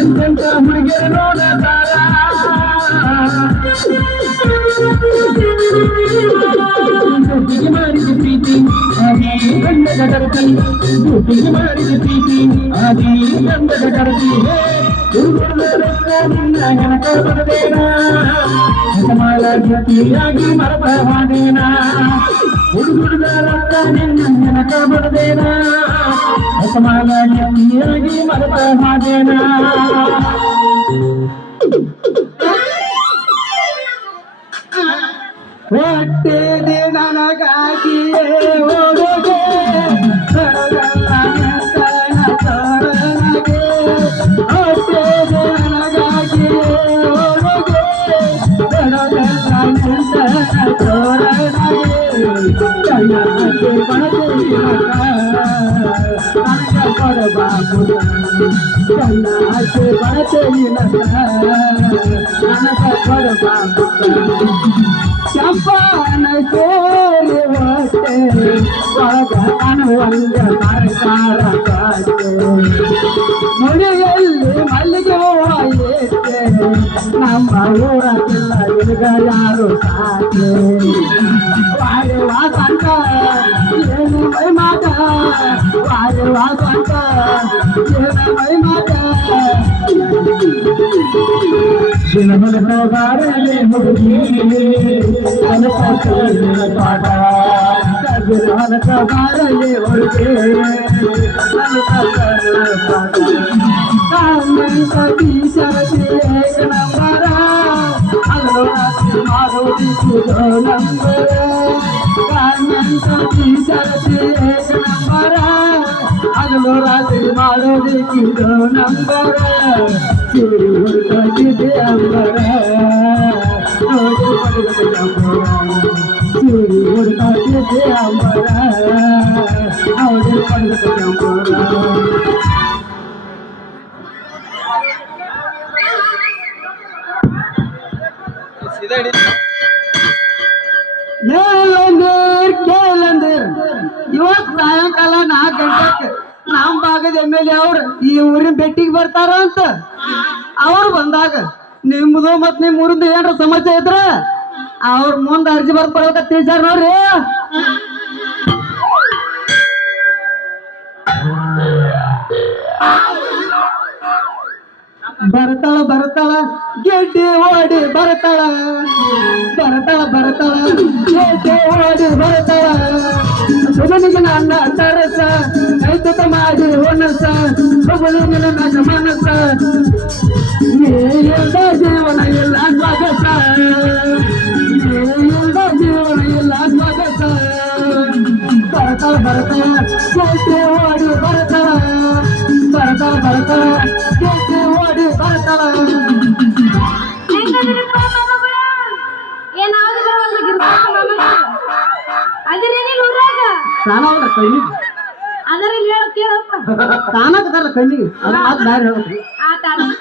ಎಂತೆಂತ ಹುಡುಗಿಯರು ನೋಡತಾರ ದುಡ್ಡಿಗೆ ಮಾಡಿದ ಪ್ರೀತಿ ಅದೇ ಗಂಡದ ಕರತಿ ದುಡ್ಡಿಗೆ ಮಾಡಿದ ಪ್ರೀತಿ ಅದೇ ಗಂಡದ ಕರತಿ ನಿನ್ನ ಜನಕ ಬರದೇನ ಸಮಾಲ ಜೊತೆಯಾಗಿ ಮರಪ ಹಾಡೇನ ಹುಡುಗರ ರಕ್ತ ನಿನ್ನ ಜನಕ ಬರದೇನ ಸಮಾಲ ಜೊತೆಯಾಗಿ ಮರಪ ಹಾಡೇನ ಹೊಟ್ಟೆದೆ ನನಗಾಗಿಯೇ ಹುಡುಗೆ ಹೊಟ್ಟೆದೆ ನನಗಾಗಿಯೇ ಹುಡುಗೆ ಕಣ್ಣಕ್ಕೆ ಬಡಬಾಬು ಕಣ್ಣಕ್ಕೆ ಬಡತೇನಿ ನನಗ ಬಡಬಾಬು ಚಂಪಾನ ಸೇರಿ ಹೊಟ್ಟೆ ಒಳಗ ಅನುವಂಗ ಮರಕಾರ ಕಾಟೆ ಮುಡಿಯಲ್ಲಿ ಮಲ್ಲಿಗೆ ಹೂವಾಯಿತೆ ನಮ್ಮ ಊರಕ್ಕೆಲ್ಲ ಹುಡುಗ ಯಾರು ಸಾಕೆ ವಾರೆ ವಾಸಂತ ಏನು ಮೈ ಮಾತ ವಾರೆ ವಾಸಂತ ಏನು ಮೈ ಮಾತ ದಿನಬಲಗಾರೇ ಹುಡುಗಿ ಪಾಠ ದಿನಬಲಗಾರೇ ಹುಡುಗಿ ನಂಬರ ಅಲ್ಲೋ ನಂಬರ ನಂಬರ ಹಗಲು ರಾತ್ರಿ ಮಾಡೋದಿಕ್ಕಿದು ನಂಬರ ಸಿರಿ ಹುಡುಕಿದೆ ಅಂಬರ ನೋಡಿ ಪಡೆದ ನಂಬರ ಸಿರಿ ಹುಡುಕಿದೆ ಅಂಬರ ನೋಡಿ ಪಡೆದ ನಂಬರ ಕೇಳಂದಿರ್ ಇವತ್ತು ಸಾಯಂಕಾಲ 4 ಗಂಟೆಗೆ ನಮ್ಮ ಭಾಗದ MLA ಅವ್ರು ಈ ಊರಿನ ಭೇಟಿಗೆ ಬರ್ತಾರ ಅಂತ ಅವ್ರು ಬಂದಾಗ ನಿಮ್ದು ಮತ್ ನಿಮ್ ಊರಿಂದ ಏನ್ರ ಸಮಸ್ಯೆ ಇದ್ರ ಅವ್ರ ಮುಂದೆ ಅರ್ಜಿ ಬರ್ದು ಕೊಡ್ಬೇಕ ತಿಳಿಸಾರ ನೋಡ್ರಿ ಬರ್ತಾಳ ಗೆಡ್ಡಿ ಓಡಿ ಬರ್ತಾಳ ಗೆಡ್ಡಿ ಓಡಿ ಬರ್ತಾಳ ಸುಗನಿಗೆ ನನ್ನ ತರಸ ಕೈತುಕ ಮಾಡಿ ಹೊನಸ ಸುಗನಿಗೆ ನನ್ನ ಮನಸ ಇಲ್ಲದ ಜೀವನ ಇಲ್ಲ ಸ್ವಾಗತ ಇಲ್ಲದ ಜೀವನ ಇಲ್ಲ ಸ್ವಾಗತ ಬರ್ತಾಳ ಗೆಡ್ಡಿ ಓಡಿ ಬರ್ತಾಳ ಗೆಡ್ಡಿ ಓಡಿ ಬರ್ತಾಳ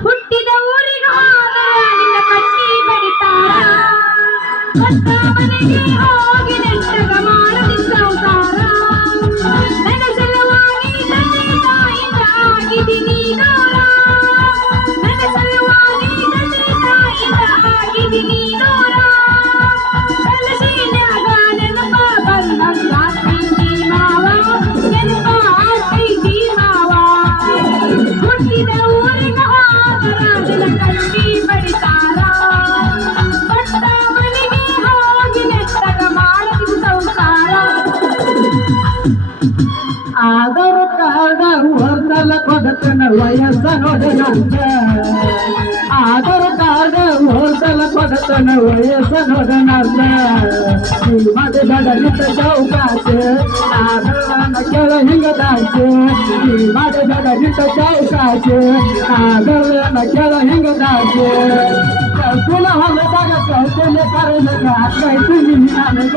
ಹುಟ್ಟಿದ ಊರಿಗೆ ಕಟ್ಟಿ ಬಡಿತಾರ ಹೋಗಿ ನೆಟ್ಟಗ ಮಾಡದಿ ಸಂಸಾರ ನನ್ನ ಸಲುವಾಗಿ ತಂದೆ ತಾಯಿಂದ ಆಗಿದ್ದೀನಿ ದೂರ ನನ್ನ ಸಲುವಾಗಿ ತಂದೆ ತಾಯಿಂದ ಆಗಿದ್ದೀನಿ ದೂರ ಕಲಸಿನ್ಯಾಗ ನೆನಪ ಬಂದಂಗ ಆಗ್ತೈತಿ ಮಾವ ನೆನಪ ಆಗ್ತೈತಿ ಮಾವ ಹುಟ್ಟಿದ ಊರಿಗೆ ಹೋದರ ಕಟ್ಟಿ ಬಡಿತಾರ ಪಟ್ಟ ಮನೆಗೆ ಹೋಗಿ ನೆಟ್ಟಗ ಮಾಡದಿ ಸಂಸಾರ ಆಧಾರ ಕಾರ್ಡ ಹೊರದಲ್ಲ ಕೊಡತನ ವಯಸ್ಸ ನೋಡಿ ನಂಗ ಆಧಾರ ಕಾರ್ಡ ಹೊರದಲ್ಲ ಕೊಡತನ ವಯಸ್ಸ ನೋಡ ನಂಗ ಮದ ನಿಂತ ಚೌಕಾಚೆ ಆದರನ ಕೆಳ ಹಿಂಗದಾಚೆ ಮದ ನಿಂತ ಚೌಕಾಚೆ ಆದರನ ಕೆಳ ಹಿಂಗದಾಚೆ ಕೌಶಲ ಹೊಲದಾಗ ಕೌಶಲ್ಯ ಕರೆದಾಗ ಹಾಕೈತಿ ನನಗ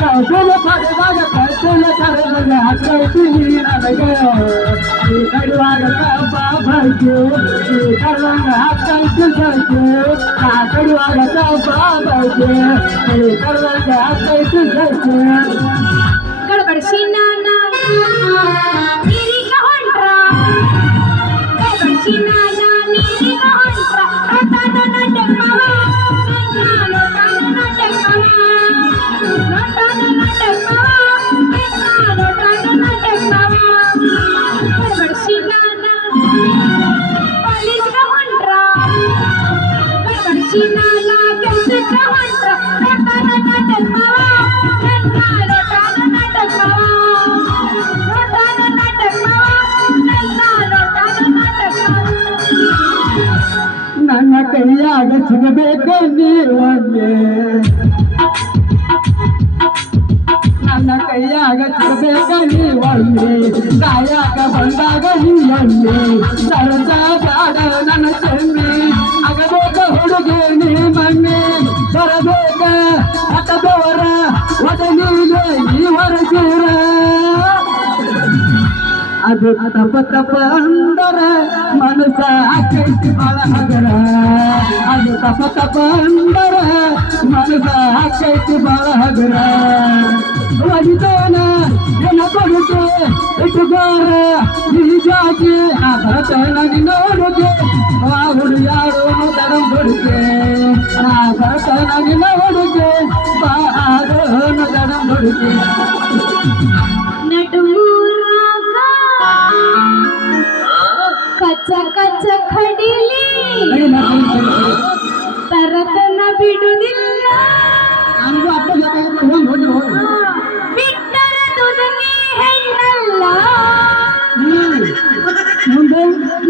ಕೌಶಲ ಪಡೆದಾಗ ಕೌಶಲ್ಯ ಕರೆದಾಗ ಹಾಕೈತಿ ನನಗ ಈ ಕಡುವಾಗ ಕಬ್ಬ ಬೈತು ಈ ಕರುವಾಗ ಹಾಕೈತಿ ಜೈತು ನಾ ಕಡುವಾಗ ಕಬ್ಬ ಬೈತು ಈ ಕರುವಾಗ ಹಾಕೈತಿ ಜೈತು ಗಡಬಡಿಸಿ ನಾನ ನೀರಿಗ ಹೊಂಟ್ರ ಗಡಬಡಿಸಿ ನಾನ ನೀರಿಗ ಹೊಂಟ್ರ ರೊಟ್ಟಾನ ಟೆಕ್ಕವ ರೊಟ್ಟಾನ ಟೆಕ್ಕವ ರೊಟ್ಟಾನ ಟೆಕ್ಕವ ರೊಟ್ಟಾನ ಟೆಕ್ಕವ ಗಡಬಡಿಸಿ ನಾನ ಪಾಲಿಸ್ಗ ಹೊಂಟ್ರ ಗಡಬಡಿಸಿ ನಾನ ಕೆಲ್ಸಕ್ಕ ಹೊಂಟ್ರ ರೊಟ್ಟಾನ ಟೆಕ್ಕವ ನನ್ನ ಕೈಯಾಗ ಸಿಗಬೇಕ ನೀವೊಮ್ಮೆ ನನ್ನ ಕೈಯಾಗ ಸಿಗಬೇಕ ನೀವೊಮ್ಮೆ ಗಾಯಾಗ ಬಂದಾಗ ನೀಯೊಮ್ಮೆ ಸರಸ ಬ್ಯಾಡ ನನ್ನ ಚೆಮ್ಮೆ ಆಗಬೇಕ ಹುಡುಗಿ ನೀ ಮಣ್ಣೆ ಬರಬೇಕ ಹತ್ತದವರ ಒದಗಿಗೆ ಈ ಹೊರಗೂರ ಅದು ತಪ್ಪ ಅಂದರ ಮನಸ ಆಕೈತಿ ಬಾಳ ಹಗರ ಅದು ತಪ್ಪ ಅಂದರ ಮನಸ ಆಕೈತಿ ಬಾಳ ಹಗರ ಒಡಿತೋನ ಏನ ಕೊಡುಗೆ ಇಟ್ಟುಗಾರ ಹೀಗಾಗಿ ಆ ಭರತನ ನೋಡುಗೆ ಆ ಹುಡುಗಾರು ದಡಂ ಹುಡುಗೆ ಆ ಭರತನ ನೋಡುಗೆ ಬಾ ಆಡೋನ ದಡಂ ಹುಡುಗೆ ನಡುರಾಗ ಕಚ್ಚ ಕಚ್ಚ ಕಡಿಲಿ ತರತನ ಬಿಡುವುದಿಲ್ಲ ನನಗೂ ಅಪ್ಪ ಬೇಕಾಗಿತ್ತು ಹೋಗಿ ಬಿಟ್ಟರ ತುದನಿ ಹೆಣ್ಣಲ್ಲ ಮುಂದೆ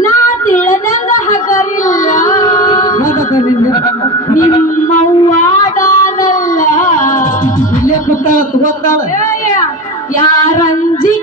ನಾ ತಿಳಿದಂಗ ಹಗರಿಲ್ಲ ನಿಮ್ಮವ್ವಾಡಾನಲ್ಲ ಇಲ್ಲೇ ಕೂತಾಳ ತಗೋತಾಳ ಯಾರಂಜಿ